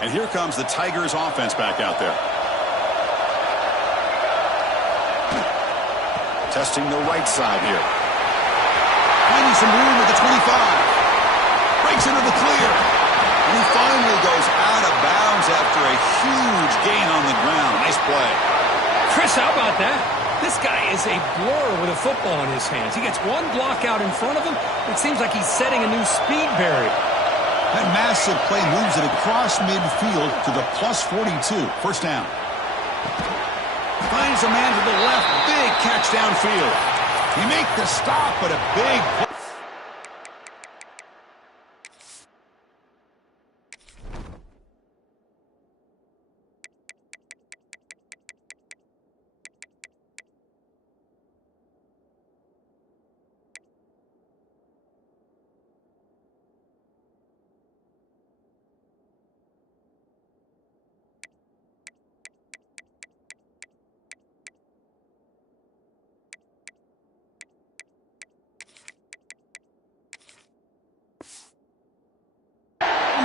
And here comes the Tigers offense back out there. Testing the right side here. Finding some room at the 25. Breaks into the clear. And he finally goes out of bounds after a huge gain on the ground. Nice play. Chris, how about that? This guy is a blur with a football in his hands. He gets one block out in front of him. It seems like he's setting a new speed barrier. That massive play moves it across midfield to the plus 42. First down. Finds a man to the left. Big catch downfield. He makes the stop, but a big play.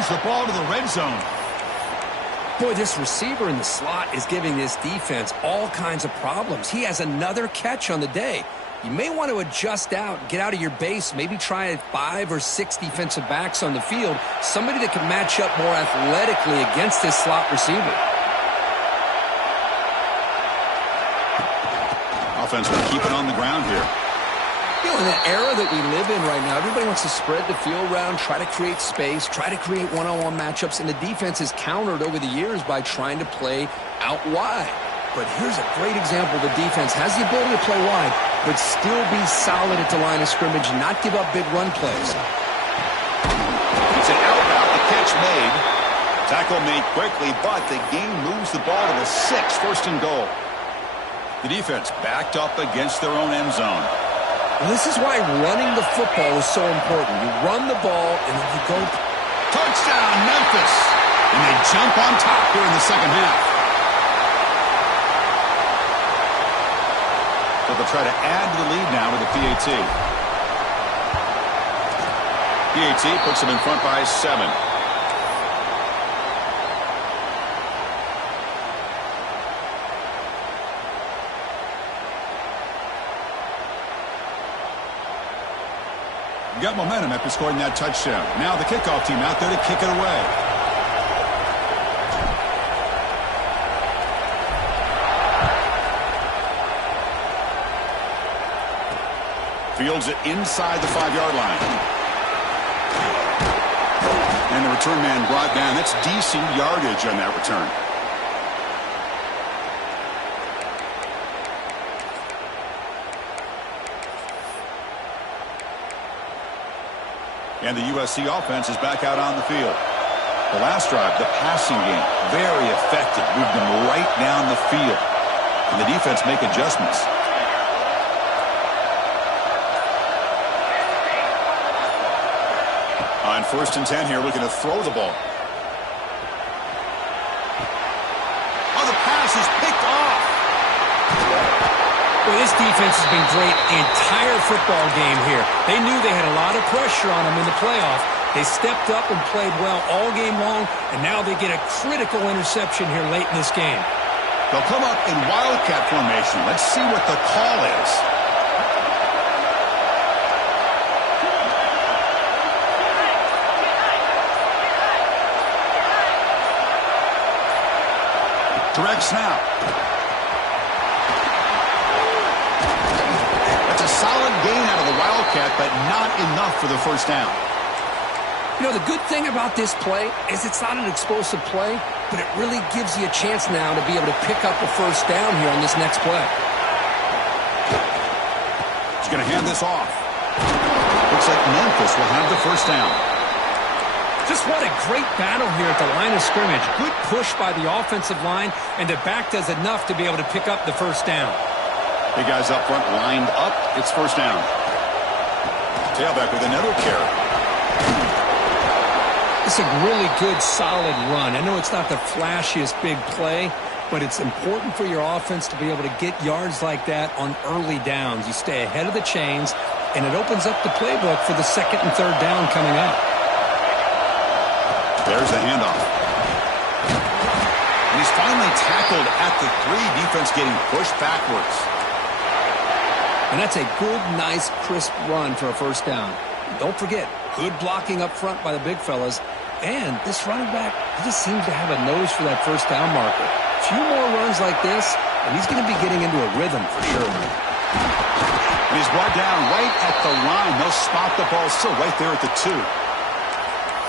The ball to the red zone. Boy, this receiver in the slot is giving this defense all kinds of problems. He has another catch on the day. You may want to adjust out, get out of your base, maybe try 5 or 6 defensive backs on the field, somebody that can match up more athletically against this slot receiver. Offense will keep it on the ground here. You know, in the era that we live in right now, everybody wants to spread the field around, try to create space, try to create one-on-one matchups, and the defense is countered over the years by trying to play out wide. But here's a great example. The defense has the ability to play wide, but still be solid at the line of scrimmage, not give up big run plays. It's an out route, the catch made. Tackle made quickly, but the game moves the ball to the 6, first and goal. The defense backed up against their own end zone. Well, this is why running the football is so important. You run the ball, and then you go. Touchdown, Memphis! And they jump on top here in the second half. So they'll try to add to the lead now with a PAT. PAT puts them in front by 7. Got momentum after scoring that touchdown. Now the kickoff team out there to kick it away. Fields it inside the 5-yard line. And the return man brought down. That's decent yardage on that return. And the USC offense is back out on the field. The last drive, the passing game, very effective. Moved them right down the field. And the defense make adjustments. On 1st and 10 here, looking to throw the ball. Oh, the pass is picked off. Well, this defense has been great the entire football game here. They knew they had a lot of pressure on them in the playoff. They stepped up and played well all game long, and now they get a critical interception here late in this game. They'll come up in wildcat formation. Let's see what the call is. Direct snap. That's a solid gain out of the wildcat, but not enough for the first down. You know, the good thing about this play is it's not an explosive play, but it really gives you a chance now to be able to pick up a first down here on this next play. He's going to hand this off. Looks like Memphis will have the first down. Just what a great battle here at the line of scrimmage. Good push by the offensive line, and the back does enough to be able to pick up the first down. Big guys up front lined up. It's first down. Tailback with another carry. It's a really good, solid run. I know it's not the flashiest big play, but it's important for your offense to be able to get yards like that on early downs. You stay ahead of the chains, and it opens up the playbook for the second and third down coming up. There's the handoff. He's finally tackled at the 3. Defense getting pushed backwards. And that's a good, nice, crisp run for a first down. Don't forget, good blocking up front by the big fellas. And this running back, he just seems to have a nose for that first down marker. A few more runs like this, and he's going to be getting into a rhythm for sure. And he's brought down right at the line. They'll spot the ball still right there at the 2.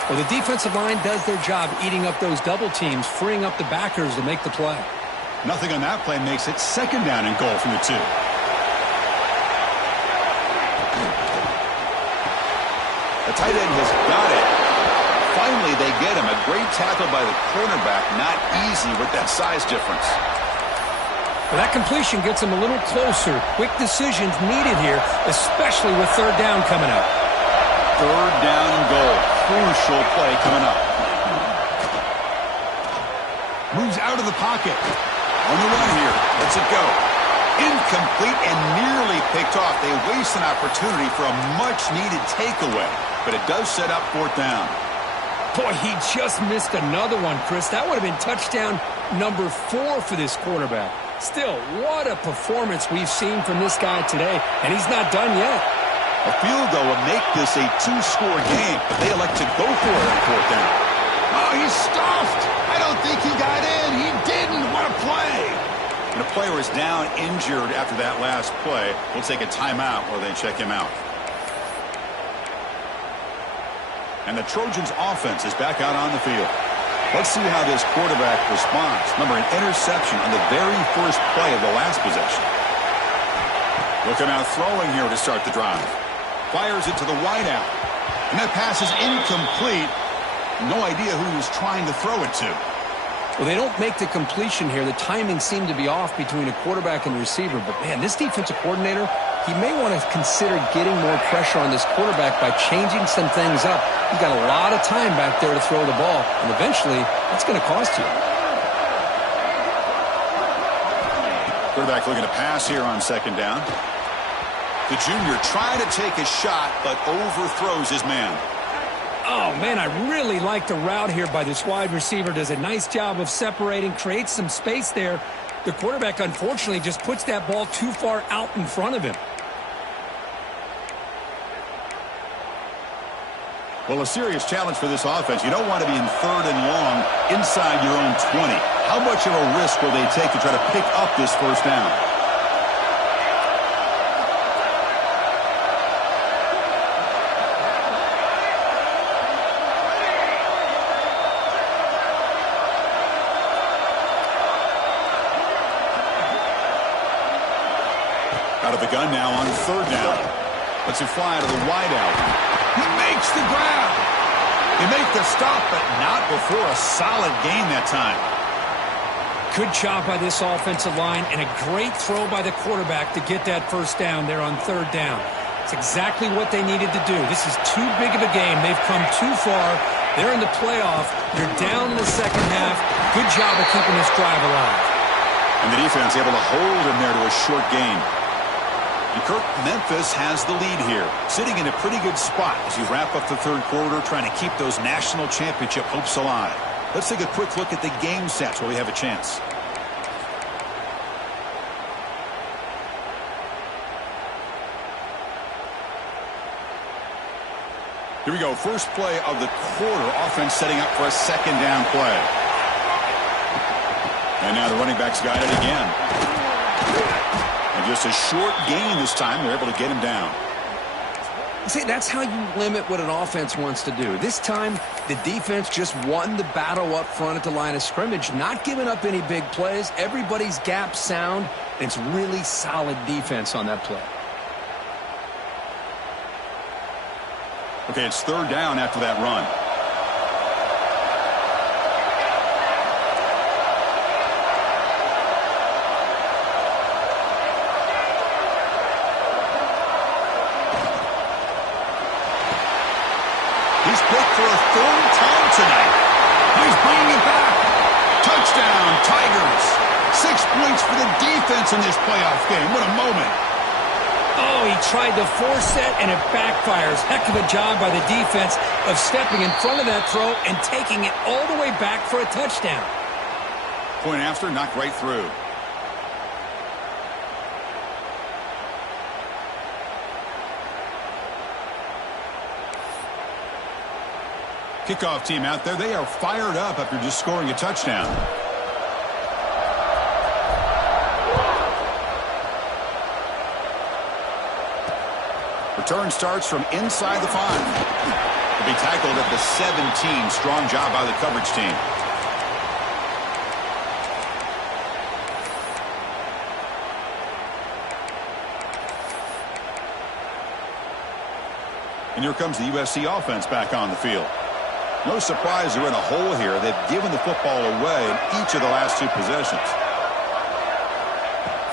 Well, the defensive line does their job eating up those double teams, freeing up the backers to make the play. Nothing on that play makes it second down and goal from the 2. The tight end has got it. Finally, they get him. A great tackle by the cornerback. Not easy with that size difference. Well, that completion gets him a little closer. Quick decisions needed here, especially with third down coming up. Third down and goal. Crucial play coming up. Moves out of the pocket. On the run here. Lets it go. Incomplete and nearly picked off. They waste an opportunity for a much-needed takeaway. But it does set up fourth down. Boy, he just missed another one, Chris. That would have been touchdown number 4 for this quarterback. Still, what a performance we've seen from this guy today. And he's not done yet. A field goal would make this a 2-score game, but they elect to go for it on fourth down. Oh, he's stuffed. I don't think he got in. He didn't. What a play. And the player is down injured after that last play. We'll take a timeout while they check him out. And the Trojans' offense is back out on the field. Let's see how this quarterback responds. Remember, an interception on the very first play of the last possession. Looking out throwing here to start the drive. Fires it to the wideout. And that pass is incomplete. No idea who he was trying to throw it to. Well, they don't make the completion here. The timing seemed to be off between a quarterback and receiver. But, man, this defensive coordinator, he may want to consider getting more pressure on this quarterback by changing some things up. He's got a lot of time back there to throw the ball. And eventually, that's going to cost you. Quarterback looking to pass here on second down. The junior trying to take a shot, but overthrows his man. Oh, man, I really like the route here by this wide receiver. Does a nice job of separating, creates some space there. The quarterback, unfortunately, just puts that ball too far out in front of him. Well, a serious challenge for this offense. You don't want to be in third and long inside your own 20. How much of a risk will they take to try to pick up this first down? Out of the gun now on third down. Lets it fly to the wideout. He makes the grab. They make the stop, but not before a solid gain that time. Good job by this offensive line and a great throw by the quarterback to get that first down there on third down. It's exactly what they needed to do. This is too big of a game. They've come too far. They're in the playoff. You're down in the second half. Good job of keeping this drive alive. And the defense able to hold him there to a short gain. And Kirk, Memphis has the lead here, sitting in a pretty good spot as you wrap up the third quarter, trying to keep those national championship hopes alive. Let's take a quick look at the game stats while we have a chance. Here we go. First play of the quarter. Offense setting up for a second down play. And now the running back's got it again. And just a short gain this time. They're able to get him down. See, that's how you limit what an offense wants to do. This time, the defense just won the battle up front at the line of scrimmage, not giving up any big plays. Everybody's gap sound. It's really solid defense on that play. Okay, it's third down after that run. He's picked for a third time tonight. He's bringing it back. Touchdown, Tigers. 6 points for the defense in this playoff game. What a moment. Oh, he tried to force it, and it backfires. Heck of a job by the defense of stepping in front of that throw and taking it all the way back for a touchdown. point after, knocked right through. Kickoff team out there, they are fired up after just scoring a touchdown. Return starts from inside the 5. He'll be tackled at the 17. Strong job by the coverage team. And here comes the USC offense back on the field. No surprise they're in a hole here. They've given the football away in each of the last 2 possessions.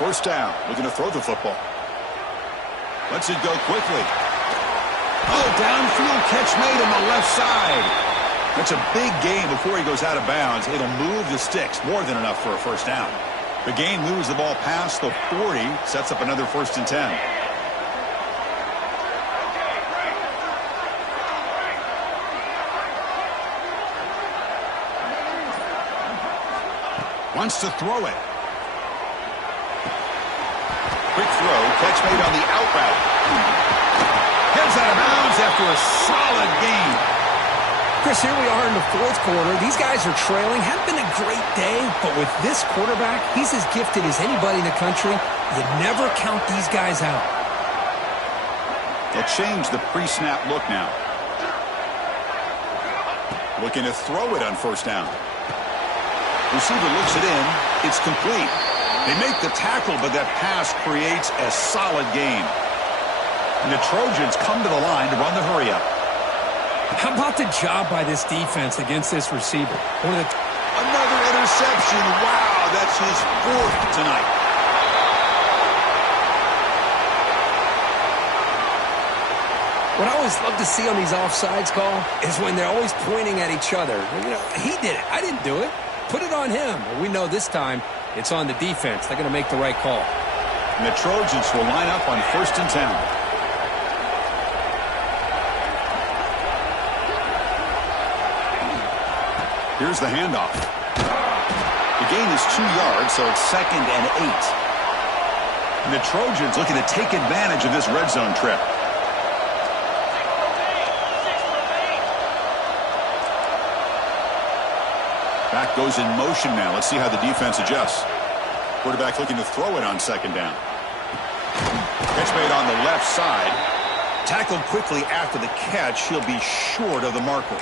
First down, looking to throw the football. Lets it go quickly. Oh, downfield catch made on the left side. That's a big gain before he goes out of bounds. It'll move the sticks, more than enough for a first down. The gain moves the ball past the 40, sets up another 1st and 10. Wants to throw it. Quick throw, catch made on the out route. Heads out of bounds after a solid gain. Chris, here we are in the 4th quarter. These guys are trailing. Hadn't been a great day, but with this quarterback, he's as gifted as anybody in the country. You never count these guys out. They'll change the pre-snap look now. Looking to throw it on first down. Receiver looks it in. It's complete. They make the tackle, but that pass creates a solid gain. And the Trojans come to the line to run the hurry up. How about the job by this defense against this receiver? Another interception. Wow, that's his 4th tonight. What I always love to see on these offsides call is when they're always pointing at each other. You know, he did it. I didn't do it. Put it on him. Well, we know this time it's on the defense. They're going to make the right call. And the Trojans will line up on 1st and 10. Here's the handoff. The gain is 2 yards, so it's 2nd and 8. And the Trojans looking to take advantage of this red zone trip. Back goes in motion now. Let's see how the defense adjusts. Quarterback looking to throw it on 2nd down. Catch made on the left side. Tackled quickly after the catch. He'll be short of the marker.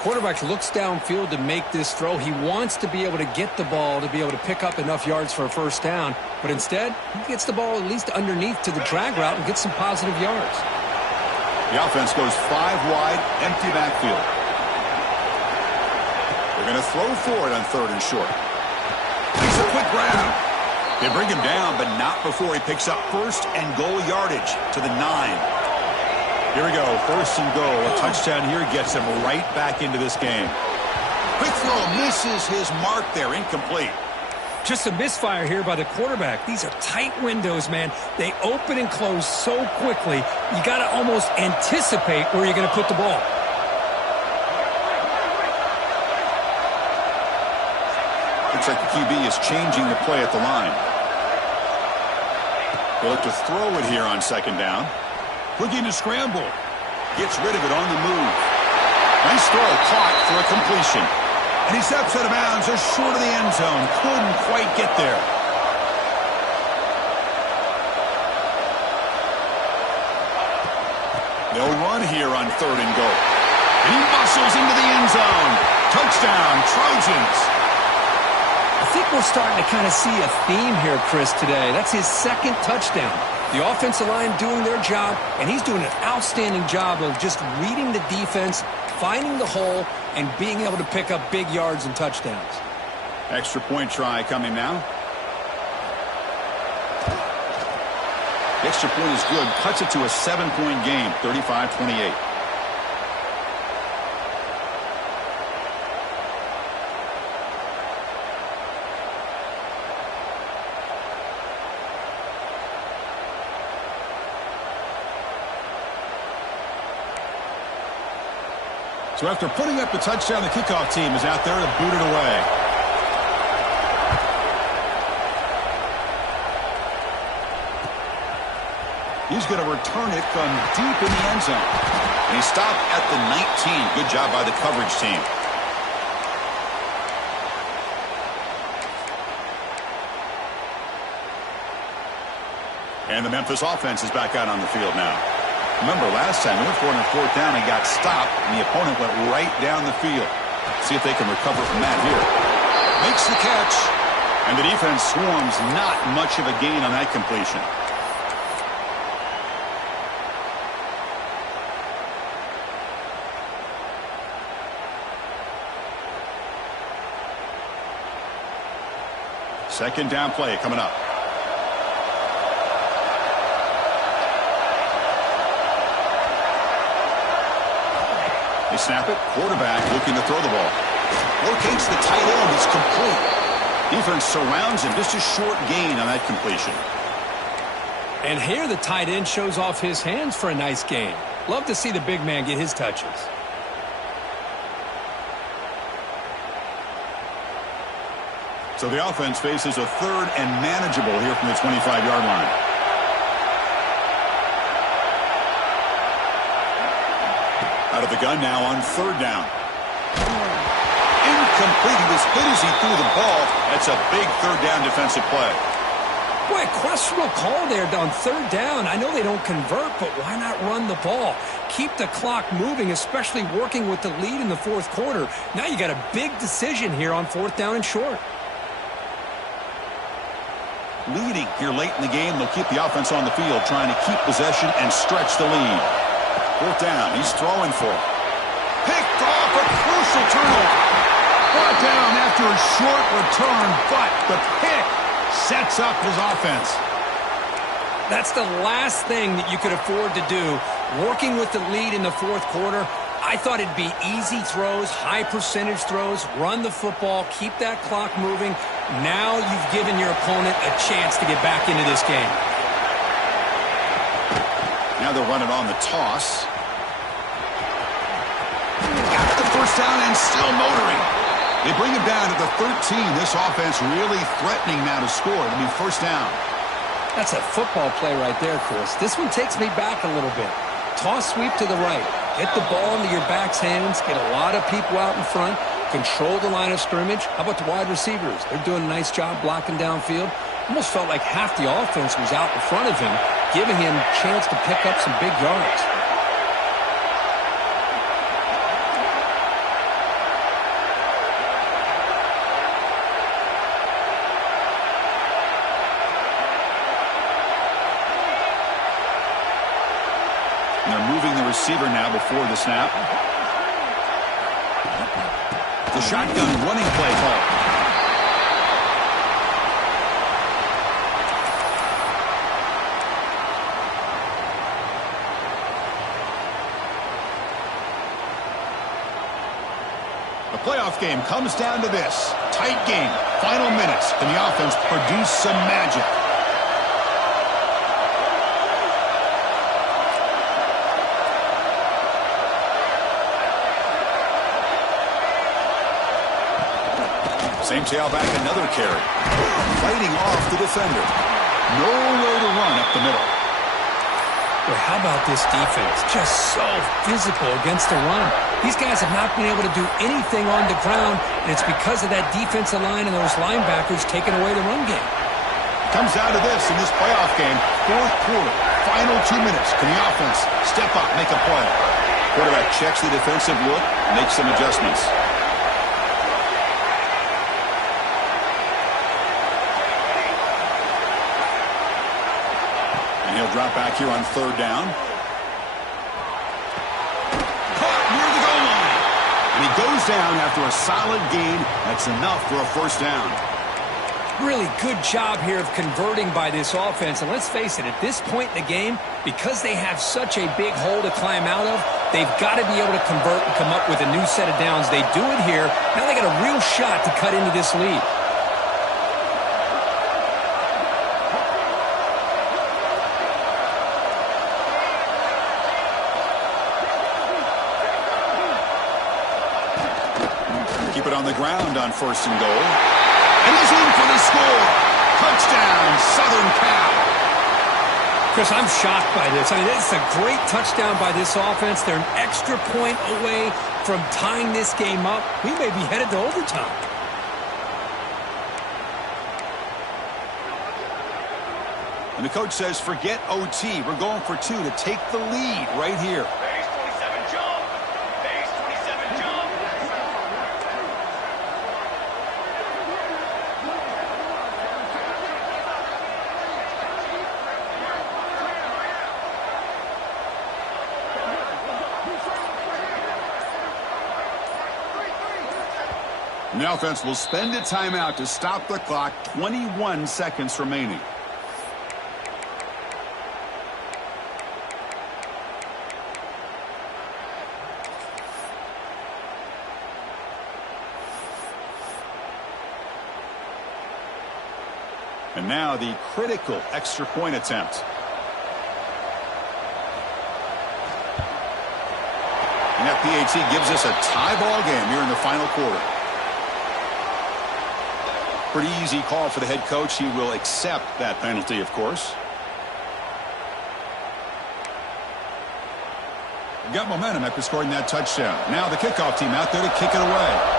Quarterback looks downfield to make this throw. He wants to be able to get the ball to be able to pick up enough yards for a first down. But instead, he gets the ball at least underneath to the drag route and gets some positive yards. The offense goes 5 wide, empty backfield. They're going to throw for it on 3rd and short. Makes a quick grab. They bring him down, but not before he picks up 1st and goal yardage to the 9. Here we go, 1st and goal. A touchdown here gets him right back into this game. Quick throw misses his mark there, incomplete. Just a misfire here by the quarterback. These are tight windows, man. They open and close so quickly, you got to almost anticipate where you're going to put the ball. Looks like the QB is changing the play at the line. They look to throw it here on 2nd down. Looking to scramble. Gets rid of it on the move. Nice throw, caught for a completion. And he steps out of bounds just short of the end zone. Couldn't quite get there. They'll run here on 3rd and goal. And he muscles into the end zone. Touchdown, Trojans. I think we're starting to kind of see a theme here, Chris, today. That's his 2nd touchdown. The offensive line doing their job, and he's doing an outstanding job of just reading the defense, finding the hole, and being able to pick up big yards and touchdowns. Extra point try coming now. The extra point is good. Cuts it to a 7-point game, 35-28. So after putting up the touchdown, the kickoff team is out there to boot it away. He's going to return it from deep in the end zone. And he stopped at the 19. Good job by the coverage team. And the Memphis offense is back out on the field now. Remember, last time, they went for it on fourth down and got stopped, and the opponent went right down the field. See if they can recover from that here. Makes the catch. And the defense swarms. Not much of a gain on that completion. Second down play coming up. They snap it. Quarterback looking to throw the ball. Locates the tight end. It's complete. Defense surrounds him. Just a short gain on that completion. And here the tight end shows off his hands for a nice gain. Love to see the big man get his touches. So the offense faces a third and manageable here from the 25-yard line. Out of the gun now on third down. Incomplete. He was hit as he threw the ball. That's a big third down defensive play. Boy, questionable call there on third down. I know they don't convert, but why not run the ball? Keep the clock moving, especially working with the lead in the fourth quarter. Now you got a big decision here on fourth down and short. Leading here late in the game. They'll keep the offense on the field, trying to keep possession and stretch the lead. Fourth down. He's throwing for it. Picked off, a crucial turnover. Brought down after a short return, but the pick sets up his offense. That's the last thing that you could afford to do. Working with the lead in the fourth quarter, I thought it'd be easy throws, high percentage throws, run the football, keep that clock moving. Now you've given your opponent a chance to get back into this game. Now they'll run it on the toss. Got the first down and still motoring. They bring him down to the 13. This offense really threatening now to score. It'll be first down. That's a football play right there, Chris. This one takes me back a little bit. Toss sweep to the right. Get the ball into your back's hands. Get a lot of people out in front. Control the line of scrimmage. How about the wide receivers? They're doing a nice job blocking downfield. Almost felt like half the offense was out in front of him, giving him a chance to pick up some big yards. And they're moving the receiver now before the snap. The shotgun running play call. The playoff game comes down to this. Tight game. Final minutes. Can the offense produce some magic? Same tailback, another carry. Fighting off the defender. Nowhere to run up the middle. Boy, how about this defense? Just so physical against the run. These guys have not been able to do anything on the ground, and it's because of that defensive line and those linebackers taking away the run game. Comes down to this in this playoff game. Fourth quarter, final 2 minutes. Can the offense step up, make a play? Quarterback checks the defensive look, makes some adjustments. And he'll drop back here on third down. Caught near the goal line. And he goes down after a solid gain. That's enough for a first down. Really good job here of converting by this offense. And let's face it, at this point in the game, because they have such a big hole to climb out of, they've got to be able to convert and come up with a new set of downs. They do it here. Now they got a real shot to cut into this lead. Keep it on the ground on first and goal. And he's in for the score. Touchdown, Southern Cal. Chris, I'm shocked by this. I mean, it's a great touchdown by this offense. They're an extra point away from tying this game up. We may be headed to overtime. And the coach says, forget OT. We're going for 2 to take the lead right here. Base 27 jump. Base 27 jump. And the offense will spend a timeout to stop the clock. 21 seconds remaining. And now the critical extra point attempt. And that PAT gives us a tie ball game here in the final quarter. Pretty easy call for the head coach. He will accept that penalty, of course. Got momentum after scoring that touchdown. Now the kickoff team out there to kick it away.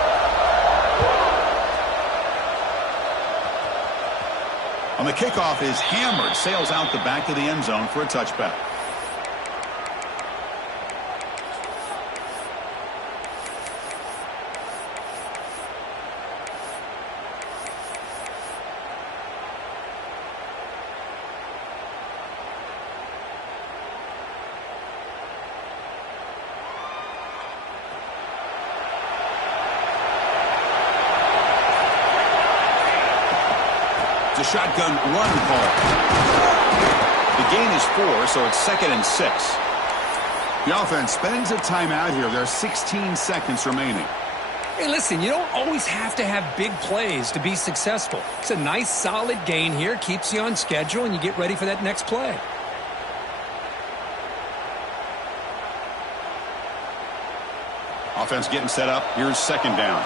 On the kickoff is hammered, sails out the back of the end zone for a touchback. The shotgun run call. The gain is 4, so it's 2nd and 6. The offense spends a timeout here. There are 16 seconds remaining. Hey, listen, you don't always have to have big plays to be successful. It's a nice, solid gain here. Keeps you on schedule, and you get ready for that next play. Offense getting set up. Here's 2nd down.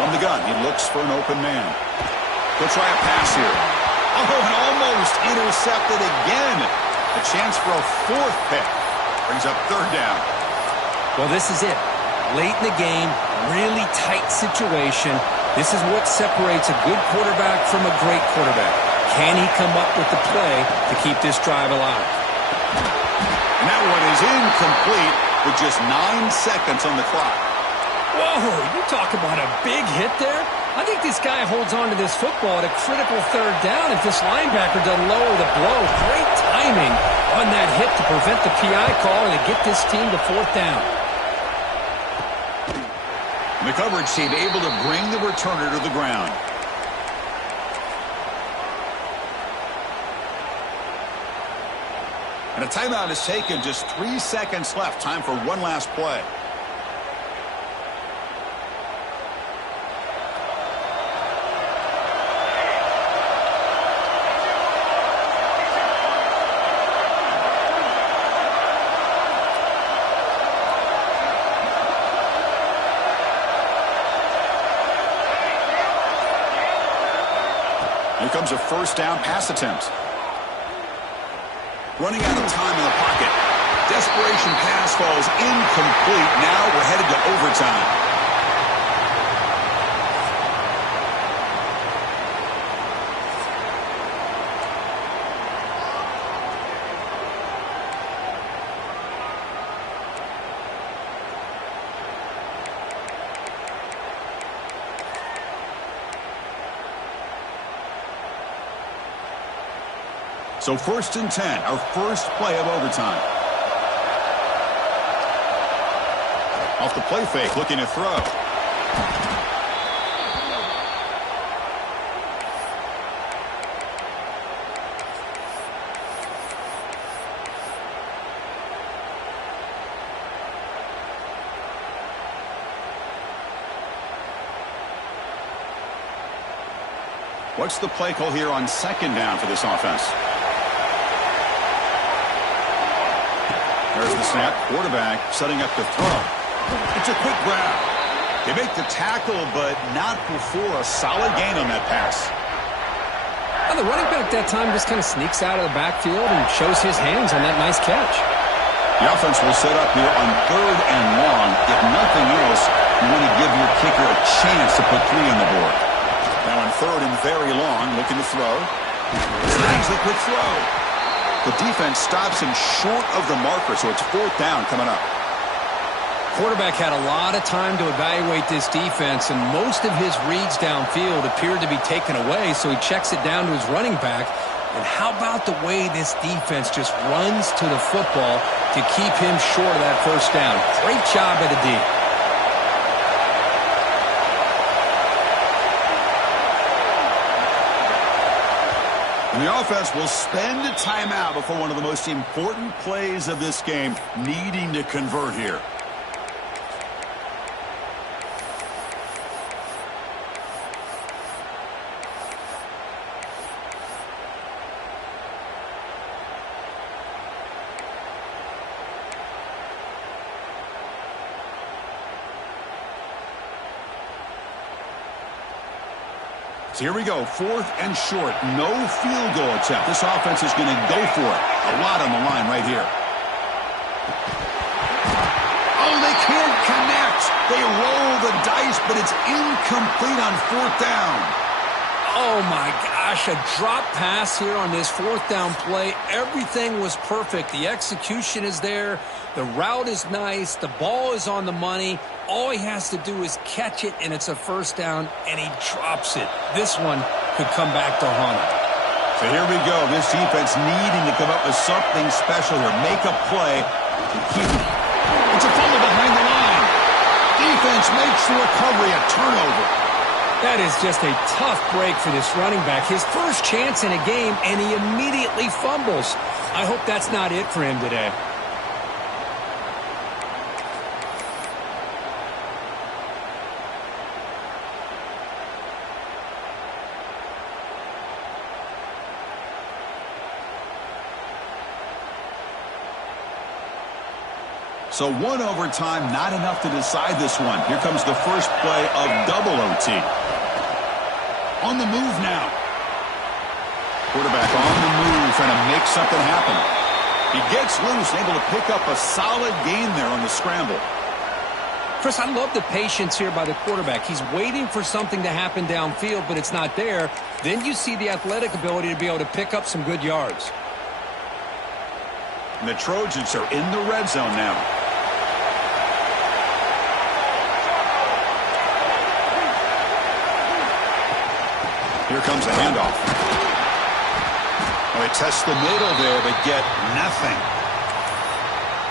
From the gun, he looks for an open man. He'll try a pass here. Oh, and almost intercepted again. A chance for a 4th pick. Brings up 3rd down. Well, this is it. Late in the game, really tight situation. This is what separates a good quarterback from a great quarterback. Can he come up with the play to keep this drive alive? And that one is incomplete with just 9 seconds on the clock. Whoa, you talk about a big hit there? I think this guy holds on to this football at a critical 3rd down if this linebacker doesn't lower the blow. Great timing on that hit to prevent the PI call and to get this team to 4th down. And the coverage team able to bring the returner to the ground. And a timeout is taken. Just 3 seconds left. Time for one last play. Here comes a 1st down pass attempt. Running out of time in the pocket. Desperation pass falls incomplete. Now we're headed to overtime. So 1st and 10, our first play of overtime. Off the play fake, looking to throw. What's the play call here on 2nd down for this offense? There's the snap. Quarterback setting up to throw. It's a quick grab. They make the tackle, but not before a solid gain on that pass. Now, the running back that time just kind of sneaks out of the backfield and shows his hands on that nice catch. The offense will set up here on 3rd and long. If nothing else, you want to give your kicker a chance to put 3 on the board. Now on 3rd and very long, looking to throw. Snags the quick throw. The defense stops him short of the marker, so it's 4th down coming up. Quarterback had a lot of time to evaluate this defense, and most of his reads downfield appeared to be taken away, so he checks it down to his running back. And how about the way this defense just runs to the football to keep him short of that 1st down? Great job by the D. And the offense will spend a timeout before one of the most important plays of this game, needing to convert here. Here we go, 4th and short. No field goal attempt. This offense is going to go for it. A lot on the line right here. Oh, they can't connect. They roll the dice, but it's incomplete on 4th down. Oh, my gosh, a drop pass here on this 4th down play. Everything was perfect. The execution is there. The route is nice. The ball is on the money. All he has to do is catch it, and it's a 1st down, and he drops it. This one could come back to haunt him. So here we go. This defense needing to come up with something special here. Make a play to keep it. It's a fumble behind the line. Defense makes the recovery, a turnover. That is just a tough break for this running back. His first chance in a game, and he immediately fumbles. I hope that's not it for him today. So 1 overtime, not enough to decide this one. Here comes the first play of double OT. On the move now. Quarterback on the move, trying to make something happen. He gets loose, able to pick up a solid gain there on the scramble. Chris, I love the patience here by the quarterback. He's waiting for something to happen downfield, but it's not there. Then you see the athletic ability to be able to pick up some good yards. And the Trojans are in the red zone now. Here comes a handoff. Well, they test the middle there, but get nothing.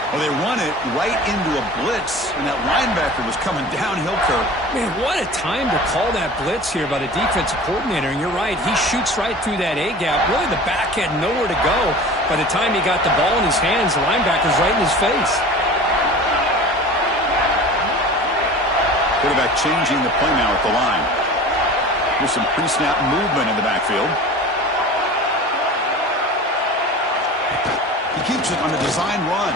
Well, they run it right into a blitz, and that linebacker was coming downhill curve. Man, what a time to call that blitz here by the defensive coordinator. And you're right, he shoots right through that A-gap. Really, the back had nowhere to go. By the time he got the ball in his hands, the linebacker's right in his face. Quarterback changing the play now at the line. There's some pre-snap movement in the backfield. He keeps it on a design run.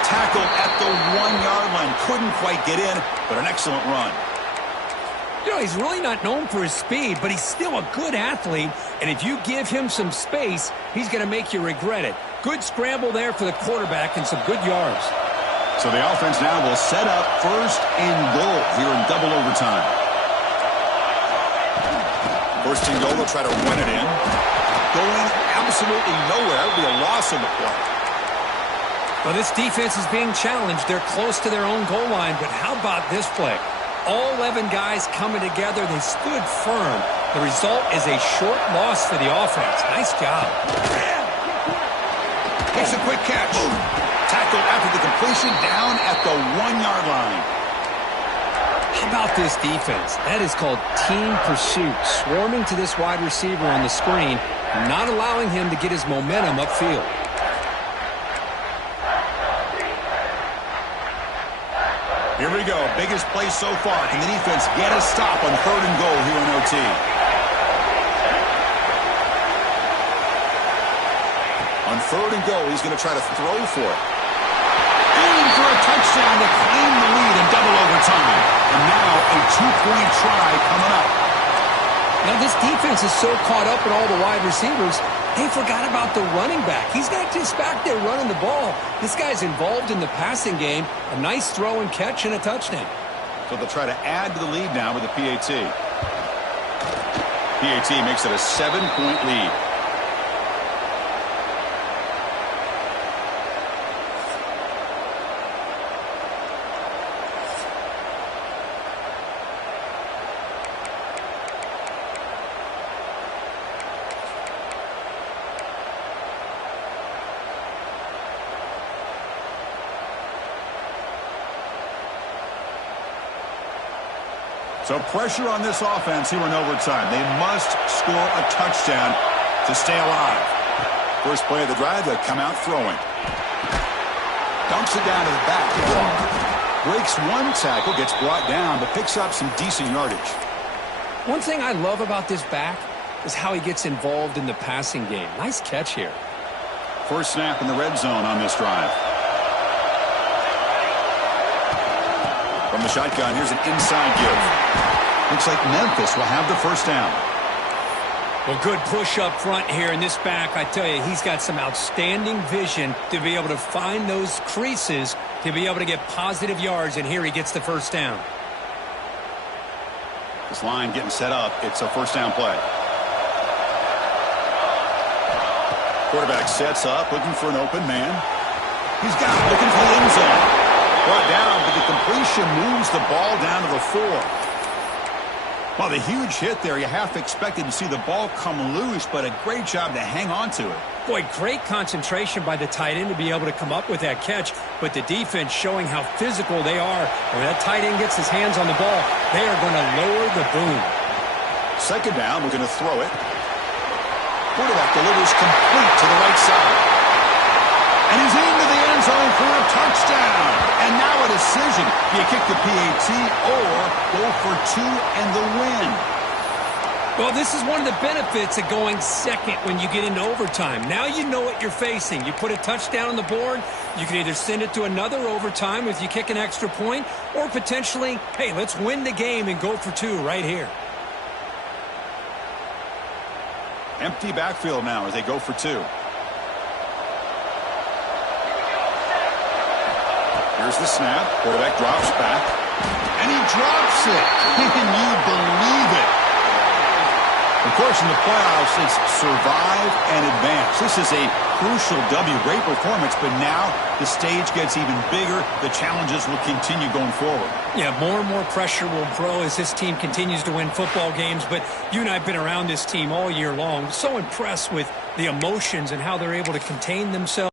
Tackled at the 1-yard line. Couldn't quite get in, but an excellent run. You know, he's really not known for his speed, but he's still a good athlete. And if you give him some space, he's going to make you regret it. Good scramble there for the quarterback and some good yards. So the offense now will set up 1st and goal here in double overtime. 1st and goal, they'll try to run it in. Going absolutely nowhere. It'll be a loss on the play. Well, this defense is being challenged. They're close to their own goal line, but how about this play? All 11 guys coming together. They stood firm. The result is a short loss for the offense. Nice job. Makes a quick catch. Tackled after the completion down at the 1-yard line. How about this defense? That is called team pursuit. Swarming to this wide receiver on the screen, not allowing him to get his momentum upfield. Here we go. Biggest play so far. Can the defense get a stop on 3rd and goal here in OT? On 3rd and goal, he's going to try to throw for it. In for a touchdown to claim the lead in double overtime. And now a 2-point try coming up. Now, this defense is so caught up in all the wide receivers, they forgot about the running back. He's not just back there running the ball. This guy's involved in the passing game. A nice throw and catch and a touchdown. So they'll try to add to the lead now with the PAT. PAT makes it a 7-point lead. So pressure on this offense here in overtime. They must score a touchdown to stay alive. First play of the drive, they'll come out throwing. Dunks it down to the back. Breaks one tackle, gets brought down, but picks up some decent yardage. One thing I love about this back is how he gets involved in the passing game. Nice catch here. First snap in the red zone on this drive. From the shotgun, here's an inside give. Looks like Memphis will have the first down. Well, good push up front here in this back. I tell you, he's got some outstanding vision to be able to find those creases, to be able to get positive yards, and here he gets the first down. This line getting set up. It's a first down play. Quarterback sets up, looking for an open man. He's got it, looking for the end zone. Brought down, but the completion moves the ball down to the 4. Well, the huge hit there, you half expected to see the ball come loose, but a great job to hang on to it. Boy, great concentration by the tight end to be able to come up with that catch, but the defense showing how physical they are. When that tight end gets his hands on the ball, they are going to lower the boom. Second down, we're going to throw it. Quarterback delivers complete to the right side. And he's into the end zone for a touchdown. And now a decision. Do you kick the PAT or go for 2 and the win? Well, this is one of the benefits of going second when you get into overtime. Now you know what you're facing. You put a touchdown on the board, you can either send it to another overtime if you kick an extra point, or potentially, hey, let's win the game and go for 2 right here. Empty backfield now as they go for 2. Here's the snap. Quarterback drops back. And he drops it. Can you believe it? Of course, in the playoffs, it's survive and advance. This is a crucial W. Great performance, but now the stage gets even bigger. The challenges will continue going forward. Yeah, more and more pressure will grow as this team continues to win football games. But you and I have been around this team all year long. So impressed with the emotions and how they're able to contain themselves.